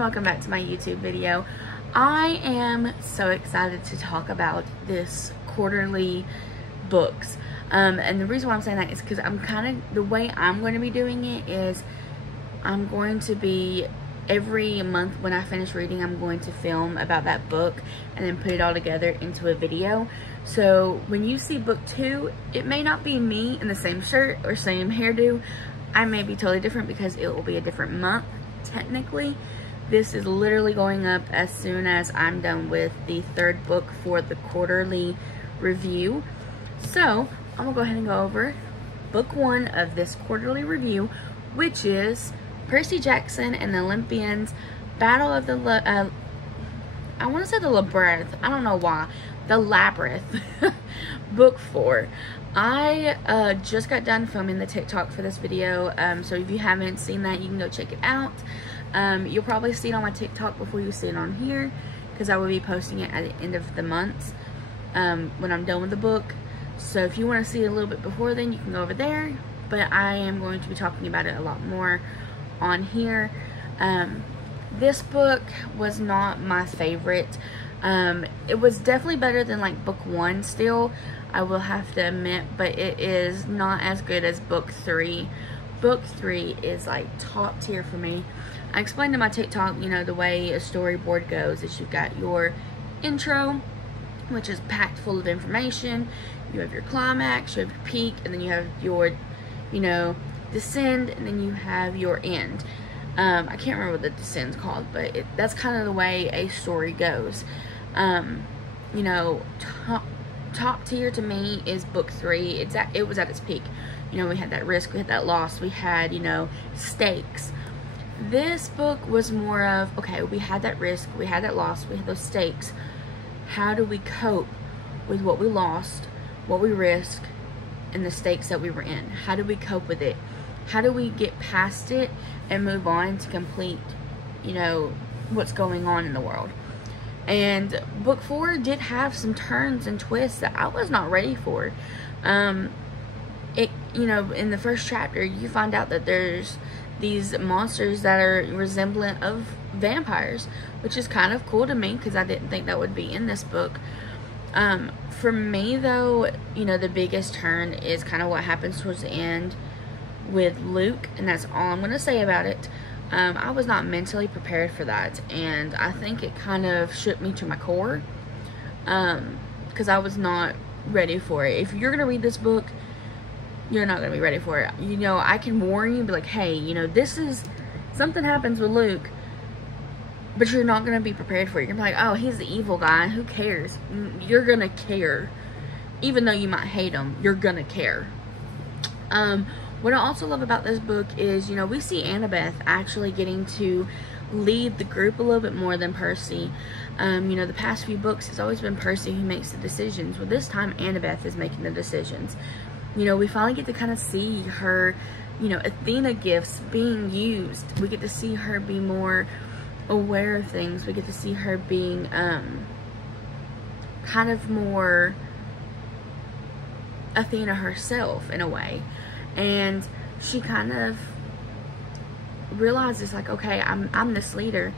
and welcome back to my YouTube video. I am so excited to talk about this quarterly books. And the reason why I'm saying that is because the way I'm going to be doing it is I'm going to be every month when I finish reading, I'm going to film about that book and then put it all together into a video. So when you see book 2, it may not be me in the same shirt or same hairdo. I may be totally different because it will be a different month. Technically, this is literally going up as soon as I'm done with the 3rd book for the quarterly review. So I'm gonna go ahead and go over book 1 of this quarterly review, which is Percy Jackson and the Olympians, Battle of the I want to say the Labyrinth. I don't know why. The Labyrinth. Book 4. I just got done filming the TikTok for this video, so if you haven't seen that, you can go check it out. You'll probably see it on my TikTok before you see it on here, because I will be posting it at the end of the month when I'm done with the book. So if you want to see it a little bit before then, you can go over there, but I am going to be talking about it a lot more on here. This book was not my favorite. It was definitely better than like book 1 still, I will have to admit, but it is not as good as book 3. Book 3 is like top tier for me. I explained in my TikTok, you know, the way a storyboard goes is you've got your intro, which is packed full of information. You have your climax, you have your peak, and then you have your, you know, descend, and then you have your end. I can't remember what the descend's called, but that's kind of the way a story goes. You know, top tier to me is book 3. It was at its peak. You know, we had that risk, we had that loss, we had, you know, stakes. This book was more of, okay, we had that risk, we had that loss, we had those stakes. How do we cope with what we lost, what we risked, and the stakes that we were in? How do we cope with it? How do we get past it and move on to complete, you know, what's going on in the world? And book 4 did have some turns and twists that I was not ready for. You know, in the first chapter, you find out that there's these monsters that are resemblant of vampires, which is kind of cool to me because I didn't think that would be in this book. For me though, you know, the biggest turn is kind of what happens towards the end with Luke, and that's all I'm going to say about it. I was not mentally prepared for that, and I think it kind of shook me to my core, because I was not ready for it. If you're going to read this book, you're not going to be ready for it. You know, I can warn you, be like, hey, you know, this is, something happens with Luke, but you're not going to be prepared for it. You're going to be like, oh, he's the evil guy, who cares? You're going to care. Even though you might hate him, you're going to care. What I also love about this book is, you know, we see Annabeth actually getting to lead the group a little bit more than Percy. You know, the past few books, it's always been Percy who makes the decisions. Well, this time, Annabeth is making the decisions. You know, we finally get to kind of see her, you know, Athena gifts being used. We get to see her be more aware of things. We get to see her being, kind of more Athena herself, in a way. And she kind of realizes, like, okay, I'm this leader,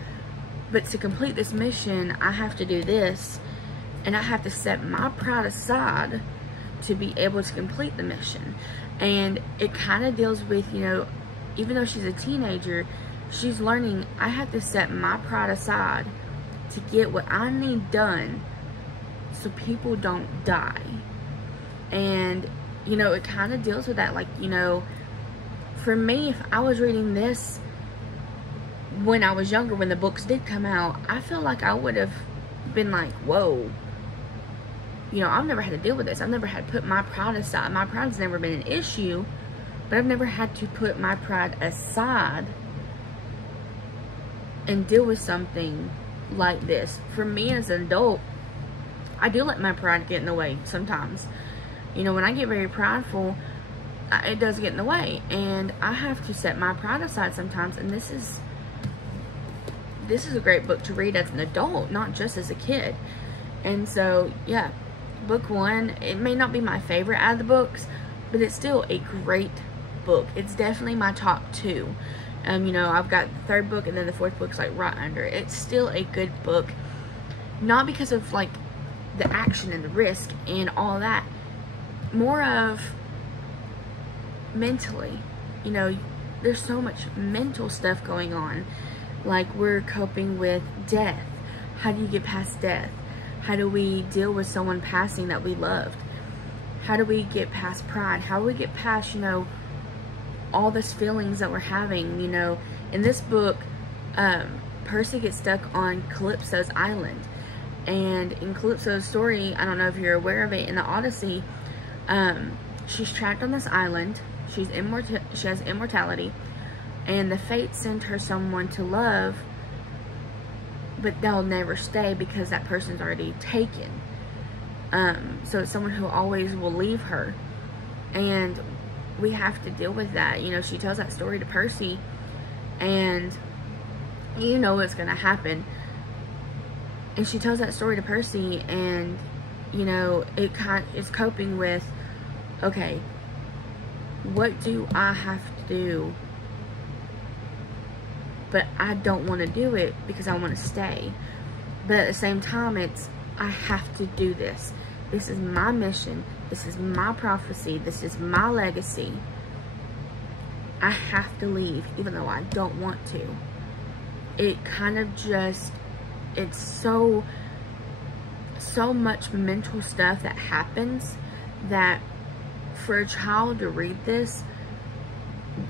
but to complete this mission, I have to do this, and I have to set my pride aside to be able to complete the mission. And it kind of deals with, you know, even though she's a teenager, she's learning, I have to set my pride aside to get what I need done so people don't die. And you know, it kind of deals with that. Like, you know, for me, if I was reading this when I was younger, when the books did come out, I feel like I would have been like, whoa, you know, I've never had to deal with this. I've never had to put my pride aside. My pride's never been an issue, but I've never had to put my pride aside and deal with something like this. For me as an adult, I do let my pride get in the way sometimes. You know, when I get very prideful, it does get in the way, and I have to set my pride aside sometimes. And this is a great book to read as an adult, not just as a kid. And so, yeah, book 1, it may not be my favorite out of the books, but it's still a great book. It's definitely my top 2. You know, I've got the 3rd book, and then the 4th book's like right under it. It's still a good book, not because of like the action and the risk and all that, more of mentally. You know, there's so much mental stuff going on. Like, we're coping with death. How do you get past death? How do we deal with someone passing that we loved? How do we get past pride? How do we get past, you know, all these feelings that we're having? You know, in this book, Percy gets stuck on Calypso's island. And in Calypso's story, I don't know if you're aware of it, in the Odyssey, she's trapped on this island. She has immortality. And the fates send her someone to love, but they'll never stay because that person's already taken. So it's someone who always will leave her. And we have to deal with that. You know, she tells that story to Percy, and you know what's going to happen. And she tells that story to Percy, and, you know, it's coping with, okay, what do I have to do? But I don't want to do it because I want to stay. But at the same time, I have to do this. This is my mission. This is my prophecy. This is my legacy. I have to leave, even though I don't want to. It kind of just, it's so much mental stuff that happens that for a child to read this,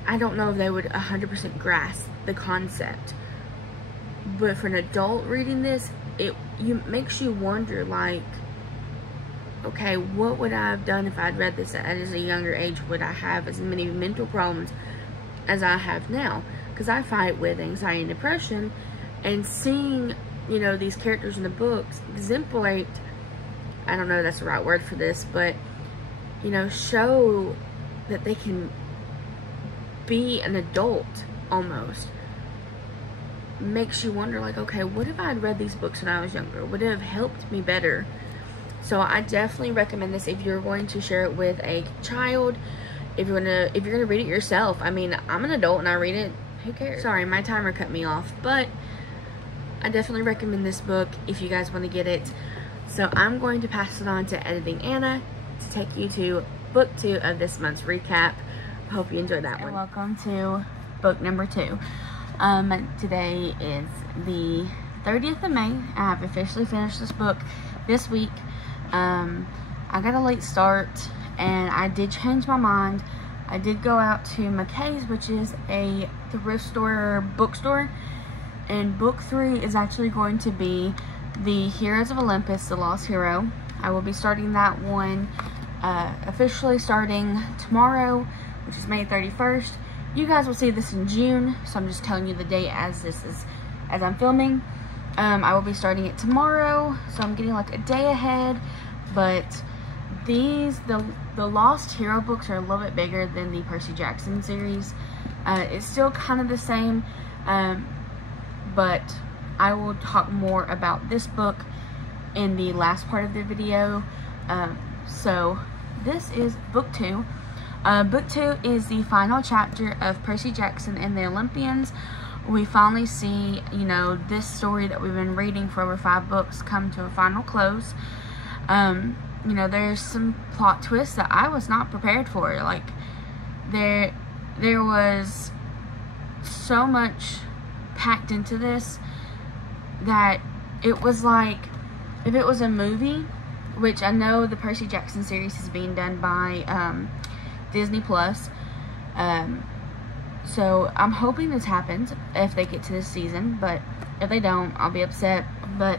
I don't know if they would 100% grasp the concept. But for an adult reading this, it makes you wonder, like, okay, what would I have done if I'd read this at a younger age? Would I have as many mental problems as I have now? Because I fight with anxiety and depression, and seeing, you know, these characters in the books exemplate, I don't know if that's the right word for this, but, you know, show that they can be an adult almost, makes you wonder, like, okay, what if I had read these books when I was younger? Would it have helped me better? So I definitely recommend this if you're going to share it with a child, if you're gonna read it yourself. I mean, I'm an adult and I read it, who cares? Sorry, my timer cut me off, but I definitely recommend this book if you guys want to get it. So I'm going to pass it on to Editing Anna to take you to book 2 of this month's recap. I hope you enjoyed that one. Welcome to book number 2. Today is the 30th of May. I've officially finished this book this week. I got a late start, and I did change my mind. I did go out to McKay's, which is a thrift store, bookstore, and book 3 is actually going to be The Heroes of Olympus, The Lost Hero. I will be starting that one officially starting tomorrow, which is May 31st. You guys will see this in June, so I'm just telling you the date as I'm filming. I will be starting it tomorrow, so I'm getting like a day ahead. But the Lost Hero books are a little bit bigger than the Percy Jackson series. It's still kind of the same, but I will talk more about this book in the last part of the video. So this is book 2. Book 2 is the final chapter of Percy Jackson and the Olympians. We finally see, you know, this story that we've been reading for over 5 books come to a final close. You know, there's some plot twists that I was not prepared for. Like, there was so much packed into this that it was like, if it was a movie, which I know the Percy Jackson series is being done by Disney Plus. So I'm hoping this happens if they get to this season, but if they don't, I'll be upset. But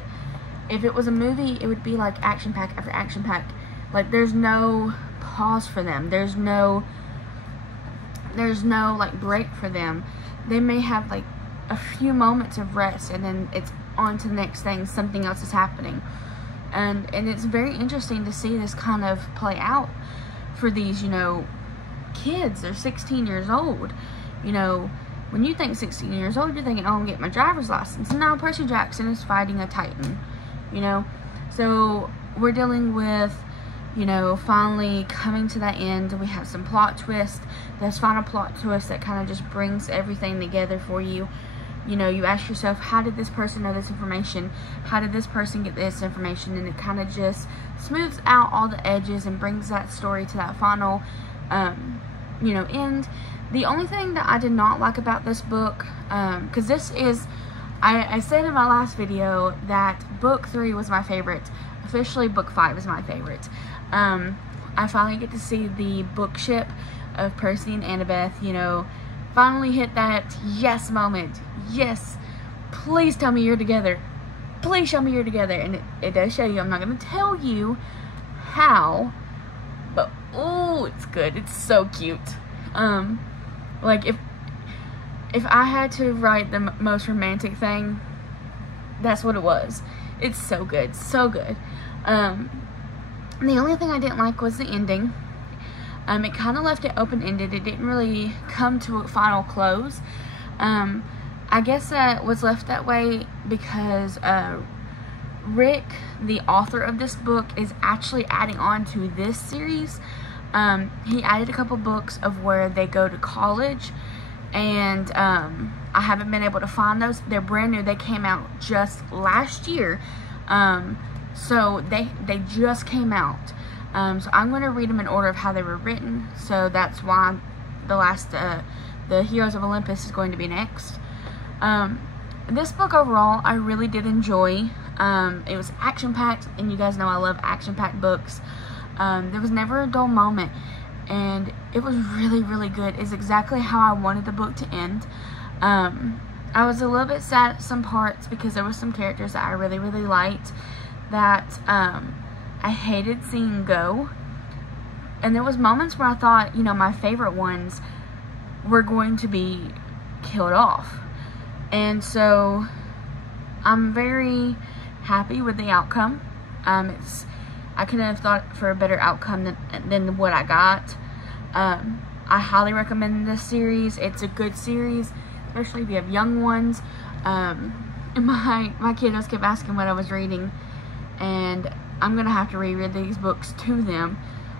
if it was a movie, it would be like action pack after action pack. Like, there's no pause for them. There's no like break for them. They may have like a few moments of rest, and then it's on to the next thing. Something else is happening, and it's very interesting to see this kind of play out for these, you know, kids. They're 16 years old. You know, when you think 16 years old, you're thinking, oh, I'm getting my driver's license. Now Percy Jackson is fighting a Titan, you know. So we're dealing with you know, finally coming to that end. We have some plot twists. There's final plot twist that kind of just brings everything together for you. You know, you ask yourself, how did this person know this information? How did this person get this information? And it kind of just smooths out all the edges and brings that story to that final, you know, end. The only thing that I did not like about this book, because this is, I said in my last video that book 3 was my favorite. Officially, book 5 is my favorite. I finally get to see the book ship of Percy and Annabeth, you know, finally hit that yes moment. Yes, please tell me you're together. Please show me you're together. And it does show you. I'm not going to tell you how, but oh, it's good. It's so cute. Like if I had to write the most romantic thing, that's what it was. It's so good, so good. The only thing I didn't like was the ending. It kind of left it open-ended. It didn't really come to a final close. I guess that was left that way because Rick, the author of this book, is actually adding on to this series. He added a couple books of where they go to college, and I haven't been able to find those. They're brand new. They came out just last year, so they just came out. So I'm going to read them in order of how they were written. So that's why the Heroes of Olympus is going to be next. This book overall, I really did enjoy. It was action-packed, and you guys know I love action-packed books. There was never a dull moment, and it was really, really good. It's exactly how I wanted the book to end. I was a little bit sad at some parts because there were some characters that I really, really liked that I hated seeing go. And there was moments where I thought, you know, my favorite ones were going to be killed off. And so I'm very happy with the outcome. I couldn't have thought for a better outcome than what I got. I highly recommend this series. It's a good series, especially if you have young ones. My kiddos kept asking what I was reading, and I'm gonna have to reread these books to them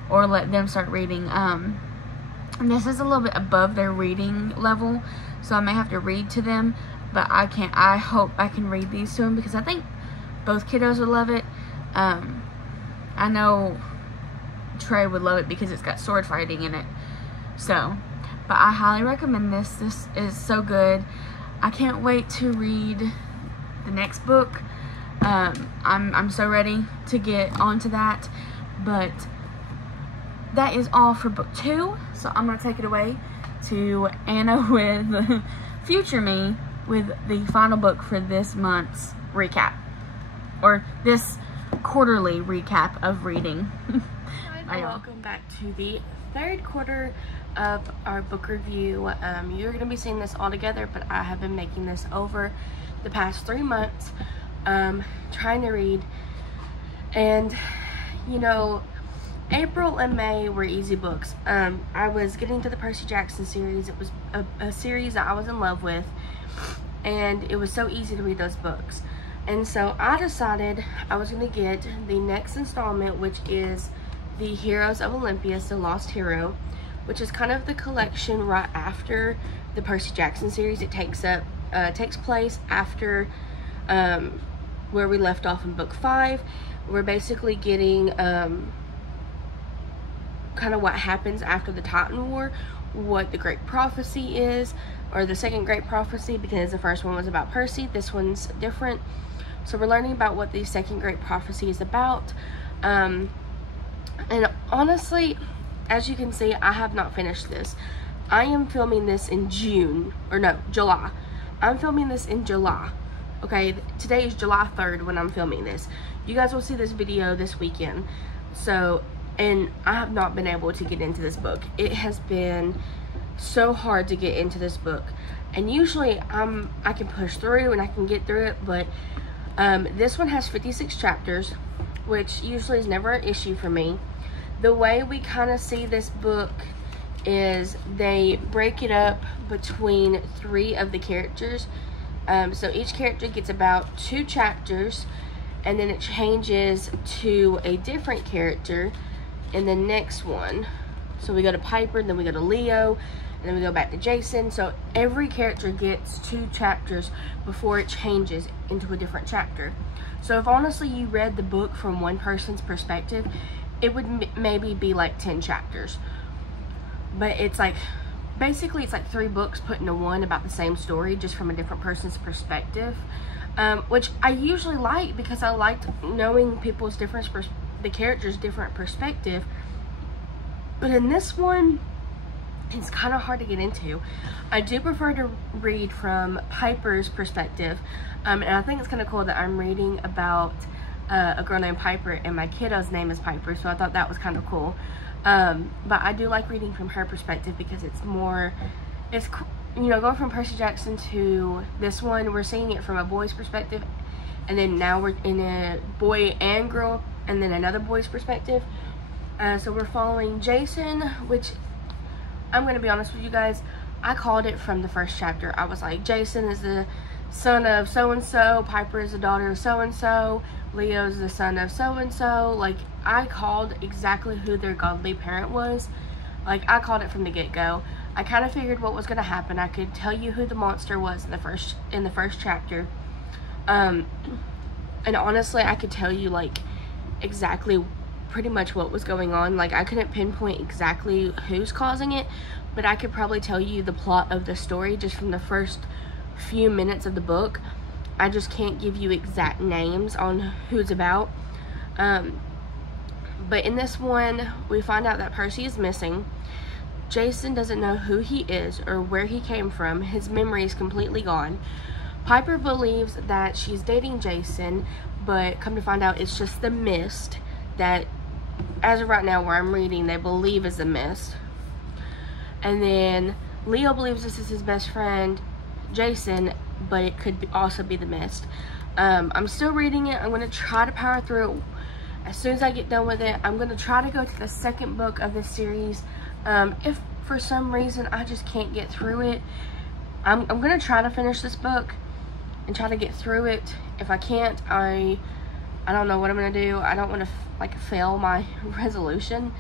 or let them start reading. And this is a little bit above their reading level, so I may have to read to them, but I hope I can read these to them because I think both kiddos would love it. I know Trey would love it because it's got sword fighting in it. So, but I highly recommend this. This is so good. I can't wait to read the next book. I'm so ready to get onto that. But that is all for book 2. So I'm going to take it away to Anna with future me with the final book for this month's recap. Or this quarterly recap of reading. Welcome back to the third quarter of our book review. You're going to be seeing this all together, but I have been making this over the past 3 months, trying to read. And, you know, April and May were easy books. I was getting to the Percy Jackson series. It was a series that I was in love with, and it was so easy to read those books. And so I decided I was going to get the next installment, which is the Heroes of Olympus, The Lost Hero, which is kind of the collection right after the Percy Jackson series. It takes place after where we left off in book 5. We're basically getting kind of what happens after the Titan War, what the Great Prophecy is, or the second Great Prophecy, because the first one was about Percy. This one's different. So we're learning about what the second Great Prophecy is about. And honestly, as you can see, I have not finished this. I am filming this in July. I'm filming this in July. Okay, today is July 3rd when I'm filming this. You guys will see this video this weekend. So, and I have not been able to get into this book. It has been so hard to get into this book. And usually I can push through and I can get through it, but this one has 56 chapters, which usually is never an issue for me. The way we kind of see this book is they break it up between 3 of the characters. So each character gets about 2 chapters, and then it changes to a different character, in the next one. So we go to Piper, then we go to Leo, and then we go back to Jason. So every character gets 2 chapters before it changes into a different chapter. So if honestly you read the book from one person's perspective, it would maybe be like 10 chapters. But it's like, basically it's like 3 books put into one about the same story, just from a different person's perspective. Which I usually like, because I liked knowing people's different, the characters' different perspective. But in this one, it's kind of hard to get into. I do prefer to read from Piper's perspective, and I think it's kind of cool that I'm reading about a girl named Piper, and my kiddo's name is Piper, so I thought that was kind of cool. But I do like reading from her perspective, because it's more, it's, you know, going from Percy Jackson to this one, we're seeing it from a boy's perspective, and then now we're in a boy and girl, and then another boy's perspective. So we're following Jason, which I'm going to be honest with you guys, I called it from the first chapter. I was like, Jason is the son of so-and-so, Piper is the daughter of so-and-so, Leo is the son of so-and-so. Like, I called exactly who their godly parent was. Like, I called it from the get-go. I kind of figured what was going to happen. I could tell you who the monster was in the first chapter. And honestly, I could tell you, like, exactly pretty much what was going on. Like, I couldn't pinpoint exactly who's causing it, but I could probably tell you the plot of the story just from the first few minutes of the book. I just can't give you exact names on who it's about. But in this one, we find out that Percy is missing. Jason doesn't know who he is or where he came from. His memory is completely gone. Piper believes that she's dating Jason, but come to find out it's just the mist that, as of right now where I'm reading, they believe is the mist. And then Leo believes this is his best friend, Jason, but it could also be the mist. I'm still reading it. I'm going to try to power through it. As soon as I get done with it, I'm going to try to go to the second book of this series. If for some reason I just can't get through it, I'm going to try to finish this book and try to get through it. If I can't, I don't know what I'm going to do. I don't want to like fail my resolution.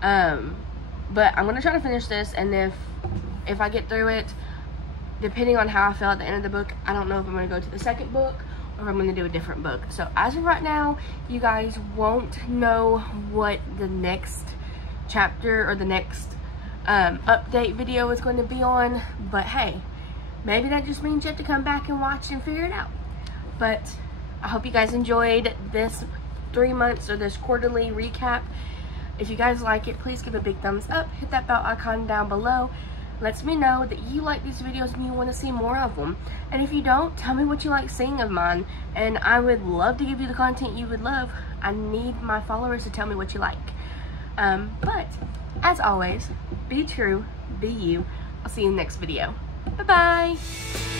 But I'm going to try to finish this, and if I get through it, depending on how I feel at the end of the book, I don't know if I'm going to go to the second book or if I'm going to do a different book. So as of right now, you guys won't know what the next chapter or the next update video is going to be on. But hey, maybe that just means you have to come back and watch and figure it out. But I hope you guys enjoyed this 3 months or this quarterly recap. If you guys like it, please give a big thumbs up. Hit that bell icon down below. Lets me know that you like these videos and you want to see more of them. And if you don't, tell me what you like seeing of mine, and I would love to give you the content you would love. I need my followers to tell me what you like. But as always, be true, be you. I'll see you in the next video. Bye bye.